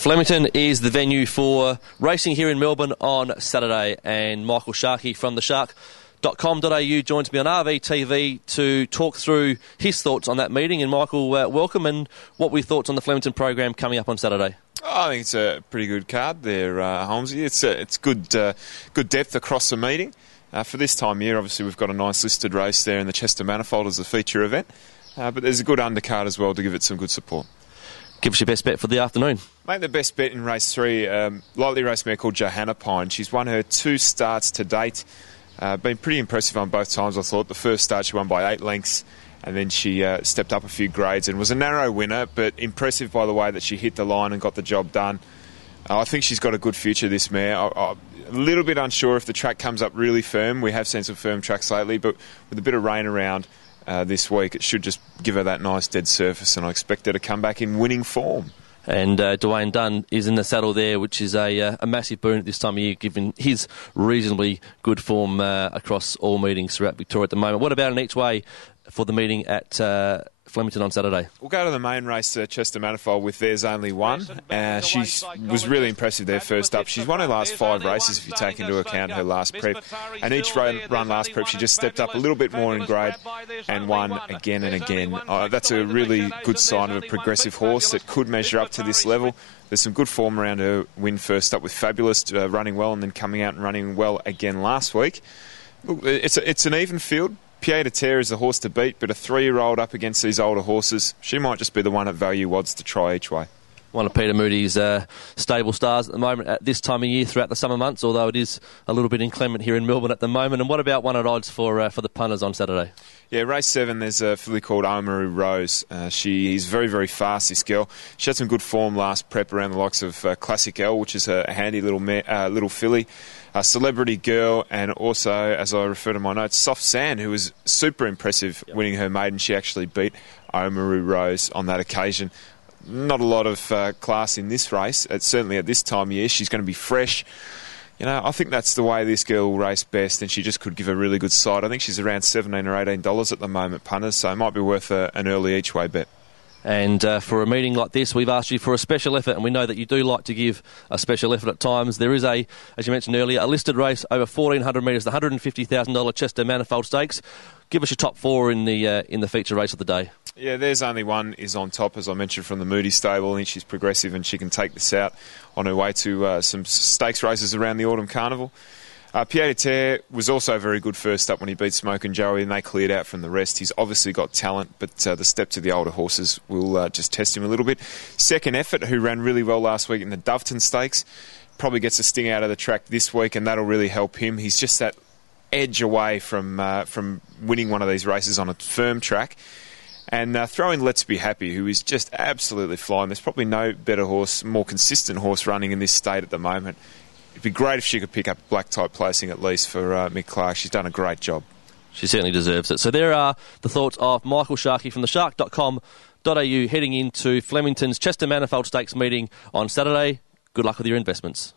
Flemington is the venue for racing here in Melbourne on Saturday, and Michael Sharkie from the Shark.com.au joins me on RVTV to talk through his thoughts on that meeting. And Michael, welcome, and what were your thoughts on the Flemington program coming up on Saturday? I think it's a pretty good card there, Holmesy. It's good depth across the meeting. For this time of year, obviously, we've got a nice listed race there in the Chester Manifold as a feature event. But there's a good undercard as well to give it some good support. Give us your best bet for the afternoon. Mate, the best bet in race 3, lightly raced mare called Johanna Pine. She's won her 2 starts to date. Been pretty impressive on both times, I thought. The first start she won by 8 lengths, and then she stepped up a few grades and was a narrow winner, but impressive by the way that she hit the line and got the job done. I think she's got a good future, this mare. I'm a little bit unsure if the track comes up really firm. We have seen some firm tracks lately, but with a bit of rain around this week, it should just give her that nice dead surface, and I expect her to come back in winning form. And Dwayne Dunn is in the saddle there, which is a massive boon at this time of year, given his reasonably good form across all meetings throughout Victoria at the moment. What about an each way for the meeting at Flemington on Saturday? We'll go to the main race, Chester Manifold, with There's Only One. She was really impressive there first up. She's won her last 5 races, if you take into account her last prep. And each run last prep, she just stepped up a little bit more in grade and won again and again. That's a really good sign of a progressive horse that could measure up to this level. There's some good form around her win first up with Fabulous, running well and then coming out and running well again last week. Look, it's an even field. Pied à Terre is the horse to beat, but a 3-year-old up against these older horses, she might just be the one at value odds to try each way. One of Peter Moody's stable stars at the moment at this time of year throughout the summer months, although it is a little bit inclement here in Melbourne at the moment. And what about one at odds for the punters on Saturday? Yeah, race 7, there's a filly called Oamaru Rose. She's very, very fast, this girl. She had some good form last prep around the likes of Classic L, which is a handy little filly. Celebrity Girl, and also, as I refer to my notes, Soft Sand, who was super impressive winning her maiden. She actually beat Oamaru Rose on that occasion. Not a lot of class in this race. Certainly at this time of year, she's going to be fresh. You know, I think that's the way this girl will race best, and she just could give a really good side. I think she's around $17 or $18 at the moment, punters, so it might be worth an early each way bet. And for a meeting like this, we've asked you for a special effort, and we know that you do like to give a special effort at times. There is as you mentioned earlier, a listed race over 1,400 metres, the $150,000 Chester Manifold Stakes. Give us your top 4 in the feature race of the day. Yeah, There's Only One is on top, as I mentioned, from the Moody stable. I think she's progressive and she can take this out on her way to some stakes races around the Autumn Carnival. Pied à Terre was also very good first up when he beat Smoke and Joey, and they cleared out from the rest. He's obviously got talent, but the step to the older horses will just test him a little bit. Second Effort, who ran really well last week in the Doveton Stakes, probably gets a sting out of the track this week, and that'll really help him. He's just that edge away from winning one of these races on a firm track. And throw in Let's Be Happy, who is just absolutely flying. There's probably no better horse, more consistent horse running in this state at the moment. It'd be great if she could pick up black type placing at least for Mick Clark. She's done a great job. She certainly deserves it. So there are the thoughts of Michael Sharkie from the Shark.com.au heading into Flemington's Chester Manifold Stakes meeting on Saturday. Good luck with your investments.